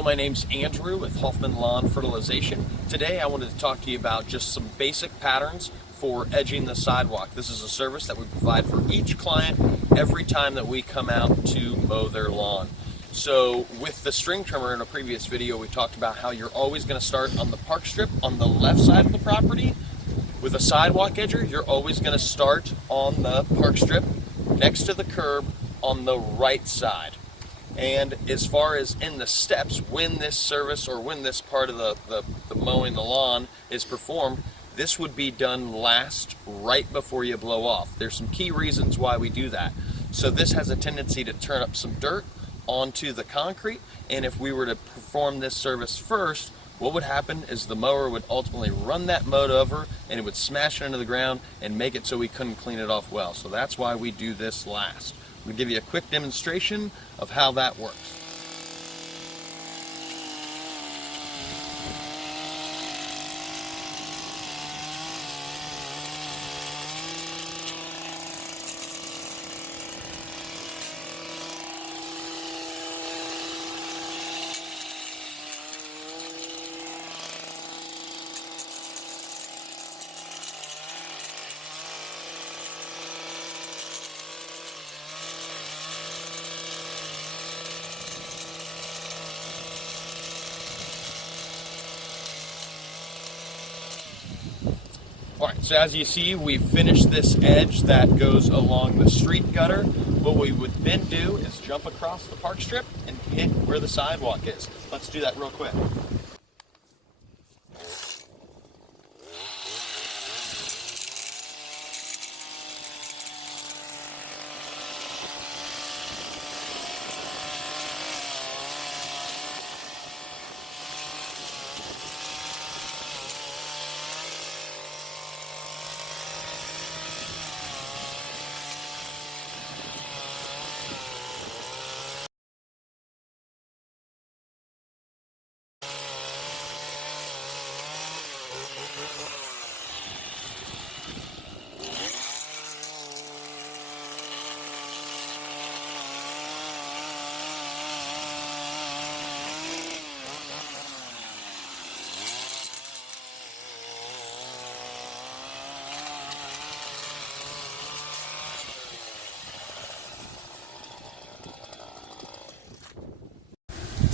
Hello, my name's Andrew with Hoffman Lawn Fertilization. Today I wanted to talk to you about just some basic patterns for edging the sidewalk. This is a service that we provide for each client every time that we come out to mow their lawn. So with the string trimmer in a previous video, we talked about how you're always going to start on the park strip on the left side of the property. With a sidewalk edger, you're always going to start on the park strip next to the curb on the right side. And as far as in the steps, when this service or when this part of the mowing the lawn is performed, this would be done last right before you blow off. There's some key reasons why we do that. So this has a tendency to turn up some dirt onto the concrete, and if we were to perform this service first, what would happen is the mower would ultimately run that mud over and it would smash it into the ground and make it so we couldn't clean it off well. So that's why we do this last. We'll give you a quick demonstration of how that works. Alright, so as you see, we've finished this edge that goes along the street gutter. What we would then do is jump across the park strip and hit where the sidewalk is. Let's do that real quick.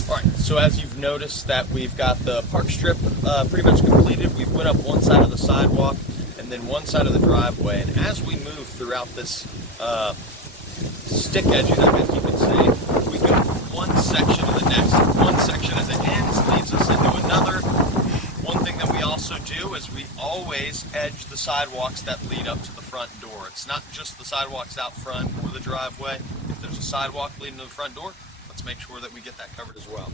Alright, so as you've noticed that we've got the park strip pretty much completed. We've went up one side of the sidewalk and then one side of the driveway. And as we move throughout this stick edging, I guess you could say, we go from one section to the next. One section as it ends leads us into another. One thing that we also do is we always edge the sidewalks that lead up to the front door. It's not just the sidewalks out front or the driveway. If there's a sidewalk leading to the front door, let's make sure that we get that covered as well.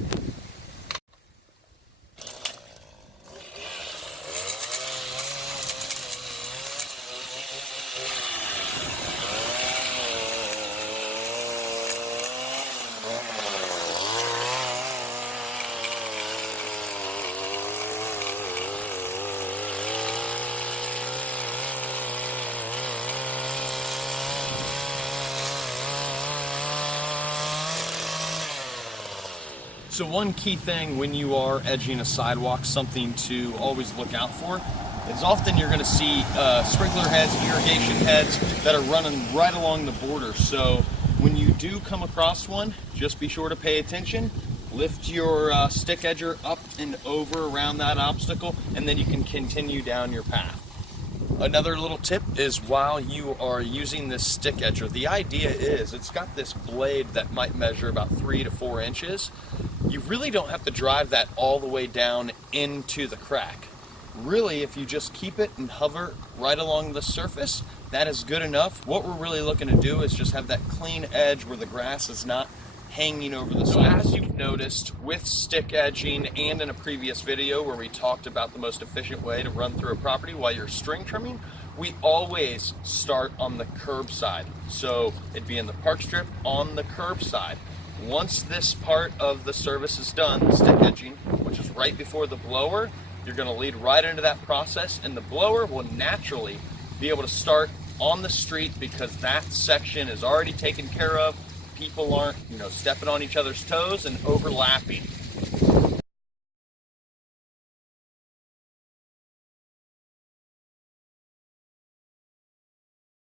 So one key thing when you are edging a sidewalk, something to always look out for, is often you're going to see sprinkler heads, irrigation heads that are running right along the border. So when you do come across one, just be sure to pay attention. Lift your stick edger up and over around that obstacle, and then you can continue down your path. Another little tip is while you are using this stick edger, the idea is it's got this blade that might measure about 3 to 4 inches. You really don't have to drive that all the way down into the crack. Really, if you just keep it and hover right along the surface, that is good enough. What we're really looking to do is just have that clean edge where the grass is not hanging over the side. So as you've noticed with stick edging and in a previous video where we talked about the most efficient way to run through a property while you're string trimming, we always start on the curb side. So it'd be in the park strip on the curb side. Once this part of the service is done, the stick edging, which is right before the blower, you're going to lead right into that process, and the blower will naturally be able to start on the street because that section is already taken care of. People aren't, stepping on each other's toes and overlapping.